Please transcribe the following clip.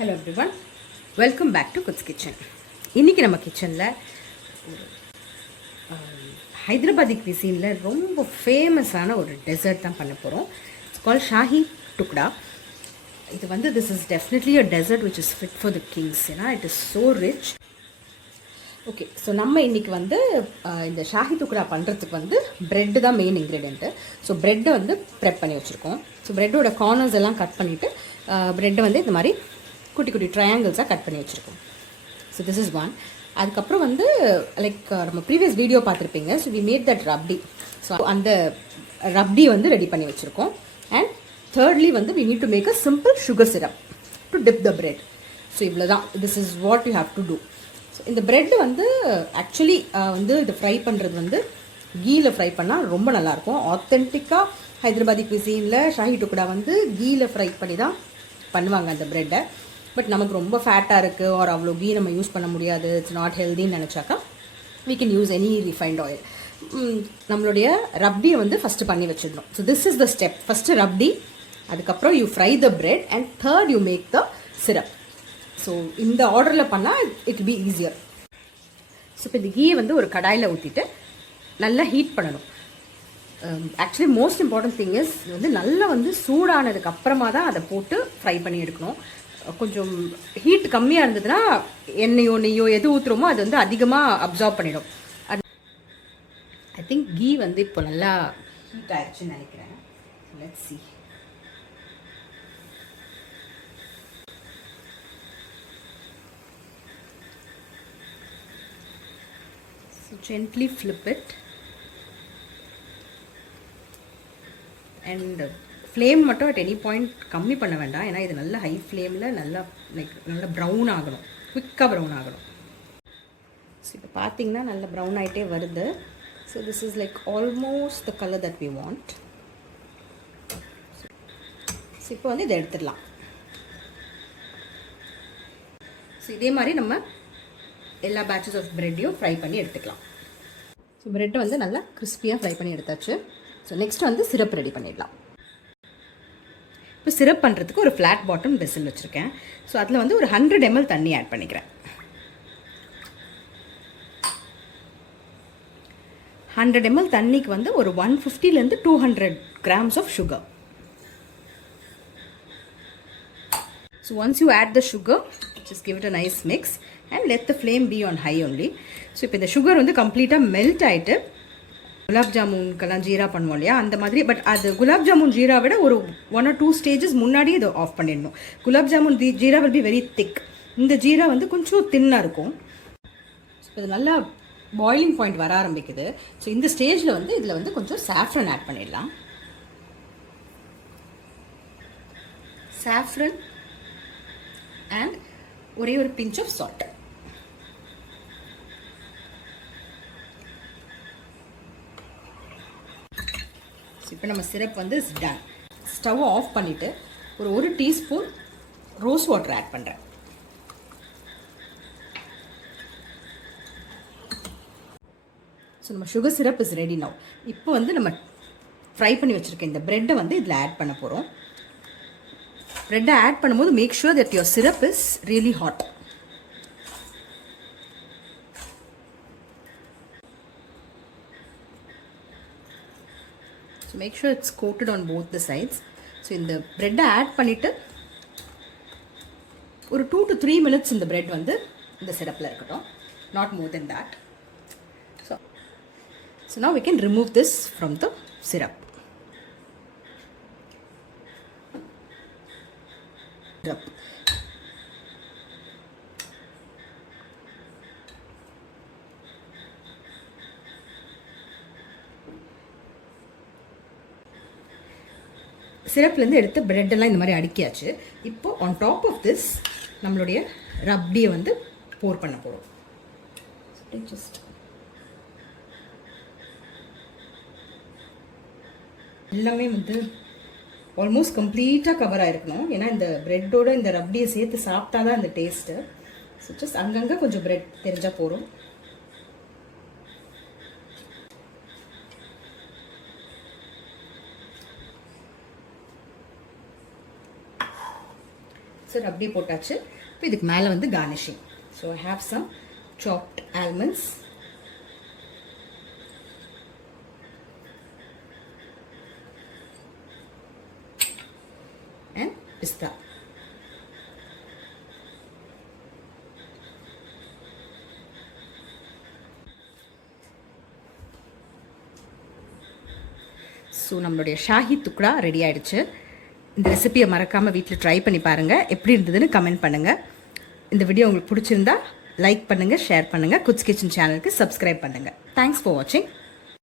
Hello everyone, welcome back to Good's Kitchen. இன்றைக்கி நம்ம கிச்சனில் ஹைதராபாதி குசினில் ரொம்ப ஃபேமஸான ஒரு டெசர்ட் தான் பண்ண போகிறோம். It's call Shahi tukda. இது வந்து this is definitely a dessert which is fit for the kings. ஏன்னா it is so rich. Okay, so நம்ம இன்றைக்கி வந்து இந்த ஷாஹி டுக்டா பண்ணுறதுக்கு வந்து ப்ரெட்டு தான் மெயின் இன்க்ரீடியண்ட்டு. ஸோ ப்ரெட்டை வந்து ப்ரெப் பண்ணி வச்சுருக்கோம். ஸோ ப்ரெட்டோட கார்னர்ஸ் எல்லாம் கட் பண்ணிவிட்டு ப்ரெட்டை வந்து இந்த மாதிரி குட்டி குட்டி ட்ரையாங்கிள்ஸாக கட் பண்ணி வச்சுருக்கோம். So this is one. அதுக்கப்புறம் வந்து லைக் நம்ம ப்ரீவியஸ் வீடியோ பார்த்துருப்பீங்க. So we made that rabri. ஸோ அந்த ரப்டி வந்து ரெடி பண்ணி வச்சுருக்கோம். அண்ட் தேர்ட்லி வந்து we need to make a simple sugar syrup to dip the bread. So இவ்வளோ தான். This is what you have to do. So இந்த பிரெட்டு வந்து ஆக்சுவலி வந்து இது ஃப்ரை பண்ணுறது வந்து கீயில் ஃப்ரை பண்ணால் ரொம்ப நல்லாயிருக்கும். ஆத்தென்டிக்காக ஹைதராபாதி குசினில் ஷாஹி டுக்டா வந்து கீயில் ஃப்ரை பண்ணி தான் பண்ணுவாங்க அந்த ப்ரெட்டை. பட் நமக்கு ரொம்ப ஃபேட்டாக இருக்குது ஆர் அவ்வளோ கீ நம்ம யூஸ் பண்ண முடியாது, இட்ஸ் நாட் ஹெல்தின்னு நினச்சாக்கா we can use any refined oil. நம்மளுடைய ரப்டியை வந்து ஃபஸ்ட்டு பண்ணி வச்சிடணும். So this is the step. First rabri, அதுக்கப்புறம் you fry the bread and third you make the syrup. So இந்த ஆர்டரில் பண்ணால் இட் பி ஈஸியர். ஸோ இப்போ இந்த கீயை வந்து ஒரு கடாயில் ஊற்றிட்டு நல்லா ஹீட் பண்ணணும். Actually most important thing is வந்து நல்லா வந்து சூடானதுக்கு அப்புறமா தான் அதை போட்டு ஃப்ரை பண்ணி எடுக்கணும். கொஞ்சம் ஹீட் கம்மியாக இருந்ததுன்னா எண்ணெயோ நெய்யோ எது ஊற்றுறோமோ அது வந்து அதிகமாக அப்சார்ப் பண்ணிடும். அது ஐ திங்க் கீ வந்து இப்போ நல்லா ஹீட் ஆயிடுச்சுன்னு நினைக்கிறேன். Let's see. So gently flip it and flame மட்டும் அட் எனி பாயிண்ட் கம்மி பண்ண வேண்டாம். ஏன்னா இது நல்லா ஹை ஃப்ளேமில் நல்லா லைக் நல்லா ப்ரௌன் ஆகணும், குவிக்காக ப்ரௌன் ஆகணும். ஸோ இப்போ பார்த்தீங்கன்னா நல்லா ப்ரௌன் ஆகிட்டே வருது. So this is like almost the colour that we want. So இப்போ வந்து இதை எடுத்துடலாம். ஸோ இதே மாதிரி நம்ம எல்லா பேட்சஸ் ஆஃப் ப்ரெட்டையும் ஃப்ரை பண்ணி எடுத்துக்கலாம். ஸோ ப்ரெட்டை வந்து நல்லா கிறிஸ்பியாக ஃப்ரை பண்ணி எடுத்தாச்சு. ஸோ நெக்ஸ்ட் வந்து சிரப் ரெடி பண்ணிடலாம். இப்போ சிரப் பண்ணுறதுக்கு ஒரு ஃப்ளாட் பாட்டம் வெசல் வச்சுருக்கேன். ஸோ அதில் வந்து ஒரு 100 ml தண்ணி ஆட் பண்ணிக்கிறேன். 100 ml தண்ணிக்கு வந்து ஒரு 150 to 200 grams of sugar. So once you add the sugar, just give it a nice mix and let the flame be on high only. So இப்போ இந்த சுகர் வந்து கம்ப்ளீட்டாக மெல்ட் ஆகிட்டு குலாப் ஜாமுன்கெல்லாம் ஜீரா பண்ணுவோம் இல்லையா, அந்த மாதிரி. பட் அது குலாப் ஜாமுன் ஜீரா விட ஒரு 1 or 2 stages முன்னாடி இதை ஆஃப் பண்ணிடணும். Gulab jamun jeera will be very thick. இந்த ஜீரா வந்து கொஞ்சம் தின்னாக இருக்கும். ஸோ இது நல்லா பாயிலிங் பாயிண்ட் வர ஆரம்பிக்குது. ஸோ இந்த ஸ்டேஜில் வந்து இதில் வந்து கொஞ்சம் சாஃப்ரன் ஆட் பண்ணிடலாம். சாஃப்ரன் அண்ட் ஒரே ஒரு பிஞ்ச் ஆஃப் சால்ட். இப்போ நம்ம சிரப் வந்து டன். ஸ்டவ் ஆஃப் பண்ணிவிட்டு ஒரு டீஸ்பூன் ரோஸ் வாட்டர் ஆட் பண்ணுறேன். ஸோ நம்ம sugar syrup is ready now. இப்போ வந்து நம்ம ஃப்ரை பண்ணி வச்சுருக்க இந்த ப்ரெட்டை வந்து இதில் ஆட் பண்ண போகிறோம். ப்ரெட்டை ஆட் பண்ணும்போது make sure that your syrup is really hot. So make sure it's coated on both the sides. So இந்த ப்ரெட்டை ஆட் பண்ணிவிட்டு ஒரு 2 to 3 minutes இந்த ப்ரெட் வந்து இந்த சிரப்பில் இருக்கட்டும், not more then that. So now we can remove this from the syrup. சிரப்லேருந்து எடுத்து ப்ரெட்டெல்லாம் இந்த மாதிரி அடுக்கியாச்சு. இப்போது ஆன் டாப் ஆஃப் திஸ் நம்மளுடைய ரப்டியை வந்து போர் பண்ண போகிறோம். ஜஸ்ட் எல்லாமே வந்து ஆல்மோஸ்ட் கம்ப்ளீட்டாக கவர் ஆகிருக்கணும். ஏன்னா இந்த ப்ரெட்டோட இந்த ரப்டியை சேர்த்து சாப்பிட்டா தான் இந்த டேஸ்ட்டு. ஸோ ஜஸ்ட் அங்கங்கே கொஞ்சம் ப்ரெட் தெரிஞ்சால் போகிறோம். ஸோ அப்படியே போட்டாச்சு. இப்போ இதுக்கு மேலே வந்து garnishing. So I have some soft almonds, and pista. So நம்மளுடைய ஷாஹி துக்டா ரெடி ஆகிடுச்சு. இந்த ரெசிபியை மறக்காமல் வீட்டில் ட்ரை பண்ணி பாருங்கள். எப்படி இருந்ததுன்னு கமெண்ட் பண்ணுங்கள். இந்த வீடியோ உங்களுக்கு பிடிச்சிருந்தா லைக் பண்ணுங்கள், ஷேர் பண்ணுங்கள். குட்ஸ் கிச்சன் சேனலுக்கு சப்ஸ்கிரைப் பண்ணுங்கள். தேங்க்ஸ் ஃபார் வாட்சிங்.